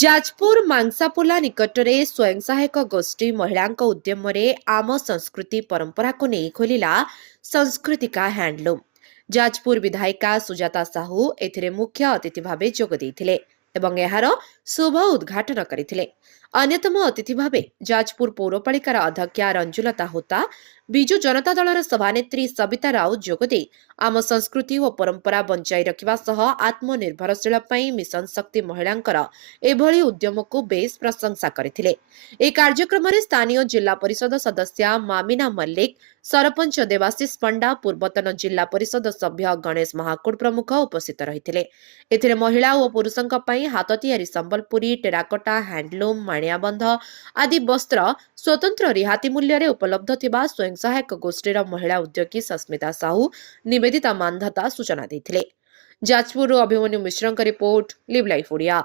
ଯାଜପୁର ମାଂସାପୋଲା ନିକଟରେ ସ୍ୱୟଂ ସହାୟକ ଗୋଷ୍ଠୀ ମହିଳାଙ୍କ ଉଦ୍ୟମରେ ଆମ ସଂସ୍କୃତି ପରମ୍ପରାକୁ ନେଇ ଖୋଲିଲା ସଂସ୍କୃତିକା ହ୍ୟାଣ୍ଡଲୁମ୍। ଯାଜପୁର ବିଧାୟିକା ସୁଜାତା ସାହୁ ଏଥିରେ ମୁଖ୍ୟ ଅତିଥି ଭାବେ ଯୋଗ ଦେଇଥିଲେ ଏବଂ ଏହାର ଶୁଭ ଉଦ୍ଘାଟନ କରିଥିଲେ। ଅନ୍ୟତମ ଅତିଥି ଭାବେ ଯାଜପୁର ପୌରପାଳିକାର ଅଧ୍ୟକ୍ଷା ରଞ୍ଜୁଲତା ହୋତା, ବିଜୁ ଜନତା ଦଳର ସଭାନେତ୍ରୀ ସବିତା ରାଉତ ଯୋଗଦେଇ ଆମ ସଂସ୍କୃତି ଓ ପରମ୍ପରା ବଞ୍ଚାଇ ରଖିବା ସହ ଆତ୍ମନିର୍ଭରଶୀଳ ପାଇଁ ମିଶନ ଶକ୍ତି ମହିଳାଙ୍କର ଏଭଳି ଉଦ୍ୟମକୁ ବେଶ ପ୍ରଶଂସା କରିଥିଲେ। ଏହି କାର୍ଯ୍ୟକ୍ରମରେ ସ୍ଥାନୀୟ ଜିଲ୍ଲା ପରିଷଦ ସଦସ୍ୟା ମାମିନା ମଲ୍ଲିକ, ସରପଞ୍ଚ ଦେବାଶିଷ ପଣ୍ଡା, ପୂର୍ବତନ ଜିଲ୍ଲା ପରିଷଦ ସଭ୍ୟ ଗଣେଶ ମହାକୁଡ ପ୍ରମୁଖ ଉପସ୍ଥିତ ରହିଥିଲେ। ଏଥିରେ ମହିଳା ଓ ପୁରୁଷଙ୍କ ପାଇଁ ହାତ ତିଆରି ସମ୍ବଲପୁରୀ, ଟେରାକୋଟା, ହ୍ୟାଣ୍ଡଲୁମ୍, ମାଣିଆବନ୍ଧ ଆଦି ବସ୍ତ୍ର ସ୍ୱତନ୍ତ୍ର ରିହାତି ମୂଲ୍ୟରେ ଉପଲବ୍ଧ ଥିବା ସ୍ୱୟଂ ସହାୟକ ଗୋଷ୍ଠୀର ମହିଳା ଉଦ୍ୟୋଗୀ ସସ୍ମିତା ସାହୁ, ନିବେଦିତା ମାନ୍ଧାତା ସୂଚନା ଦେଇଥିଲେ। ଯାଜପୁରରୁ ଅଭିମନ୍ୟୁ ମିଶ୍ରଙ୍କ ରିପୋର୍ଟ, ଲିଭ୍ ଲାଇଫ୍ ଓଡ଼ିଆ।